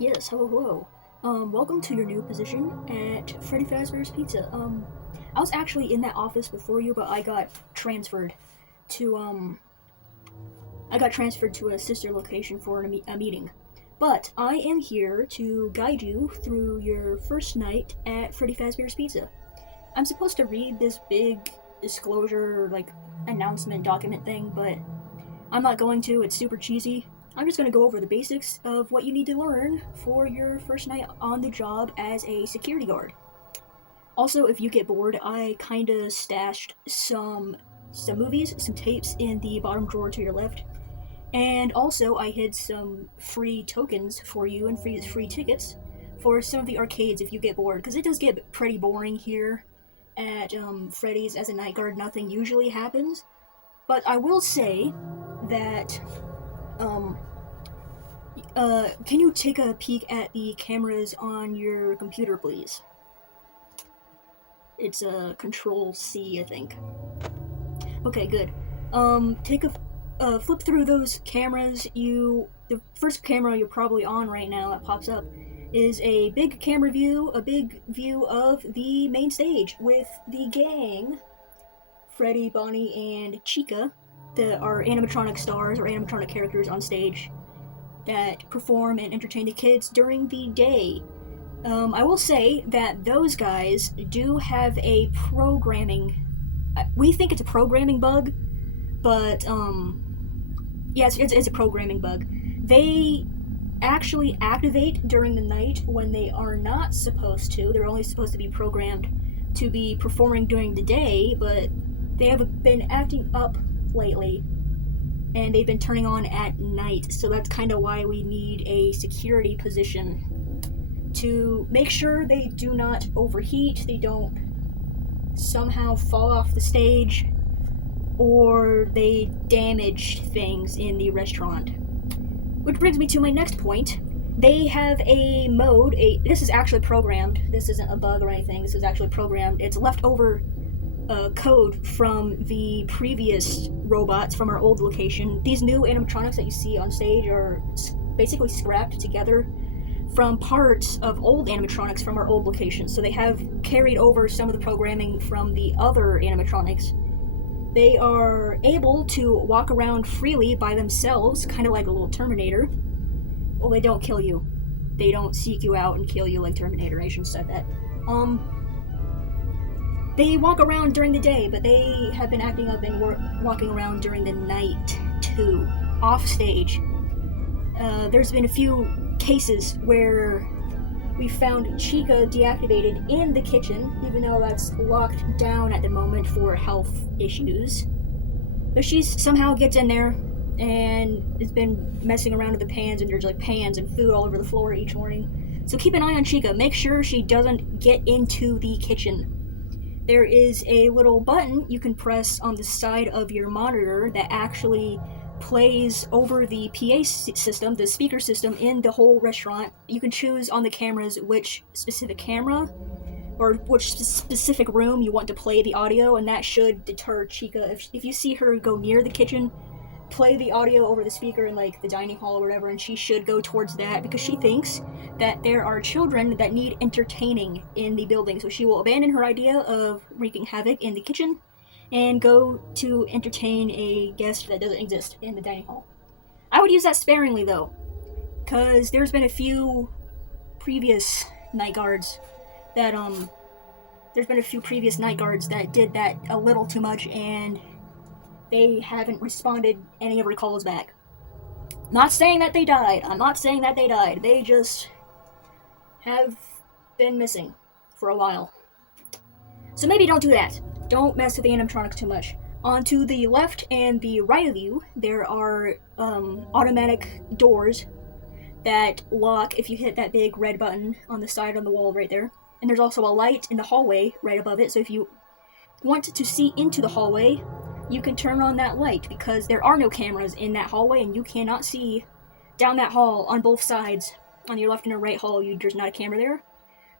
Yes, hello. Welcome to your new position at Freddy Fazbear's Pizza. I was actually in that office before you, but I got transferred to, a sister location for a meeting. But I am here to guide you through your first night at Freddy Fazbear's Pizza. I'm supposed to read this big disclosure, announcement document thing, but I'm not going to. It's super cheesy. I'm just going to go over the basics of what you need to learn for your first night on the job as a security guard. Also, if you get bored, I kinda stashed some movies, some tapes in the bottom drawer to your left. And also, I hid some free tokens for you and free tickets for some of the arcades if you get bored, because it does get pretty boring here at Freddy's as a night guard. Nothing usually happens. But I will say that can you take a peek at the cameras on your computer, please? It's Control C, I think. Okay, good. Take a flip through those cameras. The first camera you're probably on right now that pops up is a big camera view, a big view of the main stage with the gang, Freddy, Bonnie, and Chica, that are animatronic stars or animatronic characters on stage that perform and entertain the kids during the day. I will say that those guys do have a programming... we think it's a programming bug, but, yeah, it's a programming bug. They actually activate during the night when they are not supposed to. They're only supposed to be programmed to be performing during the day, but they have been acting up lately, and they've been turning on at night, so that's kind of why we need a security position to make sure they do not overheat, they don't somehow fall off the stage, or they damage things in the restaurant. Which brings me to my next point. They have a mode, this is actually programmed, this isn't a bug or anything, this is actually programmed. It's leftover code from the previous robots from our old location. These new animatronics that you see on stage are basically scrapped together from parts of old animatronics from our old location. So they have carried over some of the programming from the other animatronics. They are able to walk around freely by themselves, kind of like a little Terminator. Well, they don't kill you. They don't seek you out and kill you like Terminator. I shouldn't have said that. They walk around during the day, but they have been acting up and walking around during the night, too, off stage. There's been a few cases where we found Chica deactivated in the kitchen, even though that's locked down at the moment for health issues. But she somehow gets in there and has been messing around with the pans, and there's pans and food all over the floor each morning. So keep an eye on Chica. Make sure she doesn't get into the kitchen. There is a little button you can press on the side of your monitor that actually plays over the PA system, the speaker system in the whole restaurant. You can choose on the cameras which specific camera or which specific room you want to play the audio, and that should deter Chica. If you see her go near the kitchen, play the audio over the speaker in the dining hall or whatever, and she should go towards that because she thinks that there are children that need entertaining in the building. So she will abandon her idea of wreaking havoc in the kitchen and go to entertain a guest that doesn't exist in the dining hall. I would use that sparingly, though, because there's been a few previous night guards that did that a little too much, and they haven't responded any of her calls back. Not saying that they died. I'm not saying that they died. They just have been missing for a while. So maybe don't do that. Don't mess with the animatronics too much. On to the left and the right of you, there are automatic doors that lock if you hit that big red button on the side on the wall right there. And there's also a light in the hallway right above it, so if you want to see into the hallway, you can turn on that light, because there are no cameras in that hallway and you cannot see down that hall on both sides. On your left and your right hall, there's not a camera there.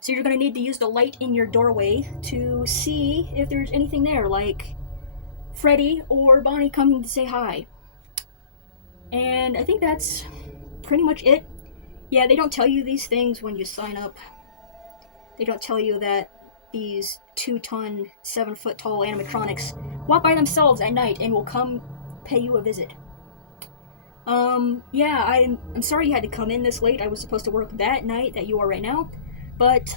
So you're going to need to use the light in your doorway to see if there's anything there, like Freddy or Bonnie coming to say hi. And I think that's pretty much it. Yeah, they don't tell you these things when you sign up. They don't tell you that these 2-ton, 7-foot tall animatronics walk by themselves at night and will come pay you a visit. Yeah, I'm sorry you had to come in this late. I was supposed to work that night that you are right now, but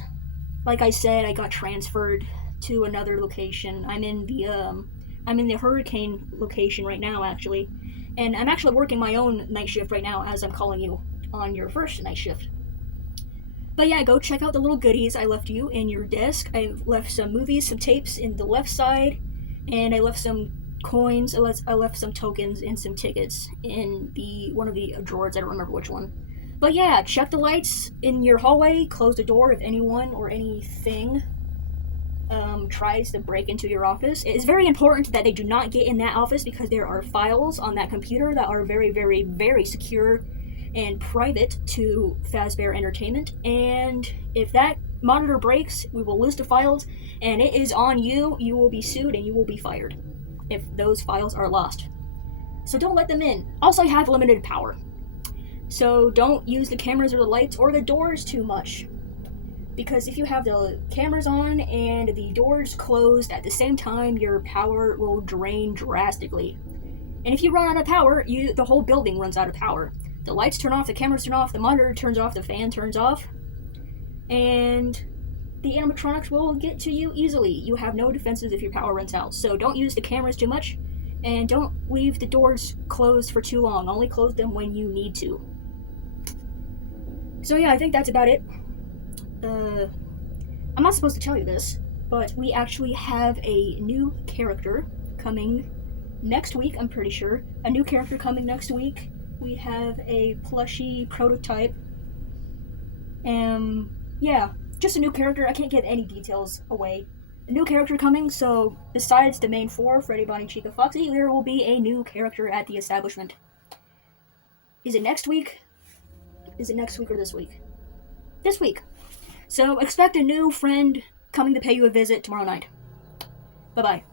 like I said, I got transferred to another location. I'm in the hurricane location right now, actually, and I'm actually working my own night shift right now as I'm calling you on your first night shift. But yeah, go check out the little goodies I left you in your desk. I left some movies, some tapes in the left side, and I left some coins. I left some tokens and some tickets in one of the drawers. I don't remember which one. But yeah, check the lights in your hallway. Close the door if anyone or anything tries to break into your office. It is very important that they do not get in that office because there are files on that computer that are very, very, very secure and private to Fazbear Entertainment. And if that monitor breaks, we will lose the files, and it is on you. You will be sued and you will be fired if those files are lost. So don't let them in. Also, you have limited power. So don't use the cameras or the lights or the doors too much. Because if you have the cameras on and the doors closed at the same time, your power will drain drastically. And if you run out of power, the whole building runs out of power. The lights turn off, the cameras turn off, the monitor turns off, the fan turns off, and the animatronics will get to you easily. You have no defenses if your power runs out. So don't use the cameras too much, and don't leave the doors closed for too long. Only close them when you need to. So yeah, I think that's about it. I'm not supposed to tell you this, but we actually have a new character coming next week, I'm pretty sure. A new character coming next week. We have a plushie prototype. Yeah, just a new character. I can't get any details away. A new character coming, so besides the main four, Freddy, Bonnie, Chica, Foxy, there will be a new character at the establishment. Is it next week? Is it next week or this week? This week. So expect a new friend coming to pay you a visit tomorrow night. Bye-bye.